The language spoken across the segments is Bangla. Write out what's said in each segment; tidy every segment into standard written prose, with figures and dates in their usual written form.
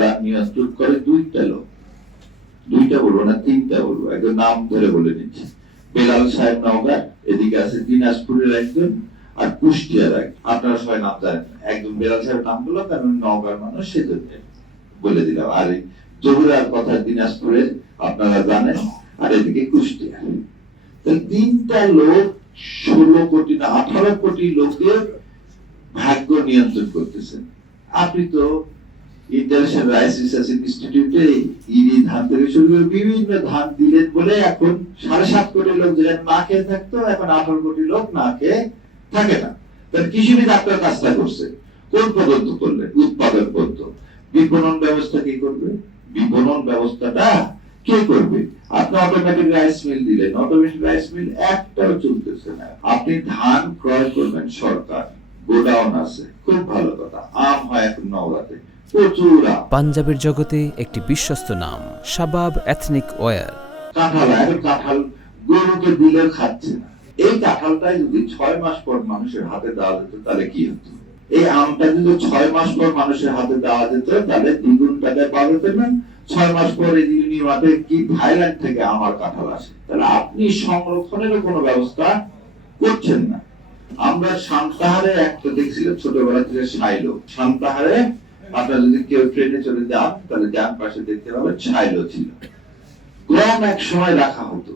যারা নিয়ন্ত্রণ করে দুইটা বলবো না, তিনটা বলবো, একজন নাম ধরে বলে নিচ্ছে। বেলাল সাহেব নওগাঁ, এদিকে আছে দিনাজপুরের একজন, আর কুষ্টিয়ার একজন। আপনারা সবাই নাম জানেন, একজন বেলাল সাহেব নাম বললো কারণ নওগাঁর মানুষ, সেজন্য বলে দিলাম। আর জহুরার কথা দিনাজপুরের আপনারা জানেন, আর এদিকে কুষ্টিয়া। তিনটা লোক 16 কোটি না 18 কোটি লোকের ভাগ্য নিয়ন্ত্রণ করতেছেন। আপনি তো ইন্টারন্যাশনাল রাইস রিসার্চ ইনস্টিটিউটে ইরি ধান থেকে শুরু করে বিভিন্ন ধান দিলেন বলে এখন 7.5 কোটি লোক যেখানে না খেয়ে থাকতো, এখন 18 কোটি লোক না খেয়ে থাকে না। তাহলে কৃষিবিদ আপনার কাজটা করছে, কোন পদ্ধতি করলেন? উৎপাদন পদ্ধতি। বিপণন ব্যবস্থা কে করবে? বিপণন ব্যবস্থাটা কে করবে? আপনি অটোমেটিক রাইস মিল দিলেন, অটোমেটিক রাইস মিল একটাও চলতেছে না। আপনি ধান ক্রয় করবেন সরকার, গোডাউন আছে, খুব ভালো কথা। আম হয় এখন নওগাঁতে প্রচুর আম। পাঞ্জাবের জগতে একটি বিশ্বস্ত নাম শাবাব এথনিক ওয়্যার। কাঁঠাল গরুকে দিলেও খাচ্ছে না। এই কাঁঠালটাই যদি 6 মাস পর মানুষের হাতে দেওয়া যেত তাহলে কি হতো? এই আমটা যদি 6 মাস পর মানুষের হাতে দেওয়া যেত তাহলে দ্বিগুণ টাকায় পাওয়া যেত না? 6 মাস পর এই ইউনিভার্সিটি কি থাইল্যান্ড থেকে আমার কাঁঠাল আসে। তাহলে আপনি সংরক্ষণের কোনো ব্যবস্থা করছেন না। আমরা সান্তাহারে একটা দেখছিলাম ছোটবেলা থেকে সাইলো। সান্তাহারে আপনারা যদি কেউ ট্রেনে চলে যান তাহলে ডান পাশে দেখতে পাবেন সাইলো ছিল। গম এক সময় রাখা হতো,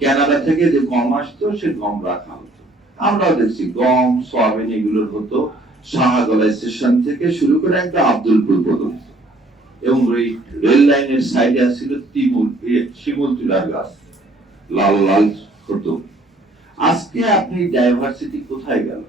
কানাডা থেকে যে গম আসতো সে গম রাখা হতো। আমরাও দেখছি গম, সয়াবিন এগুলোর হতো শাহগলা স্টেশন থেকে শুরু করে একটা আব্দুলপুর পর্যন্ত। এবং রেল লাইনের সাইডে ছিল শিমুল তুলার গাছ, লাল লাল হতো। আজকে আপনি ডাইভার্সিটি কোথায় গেল?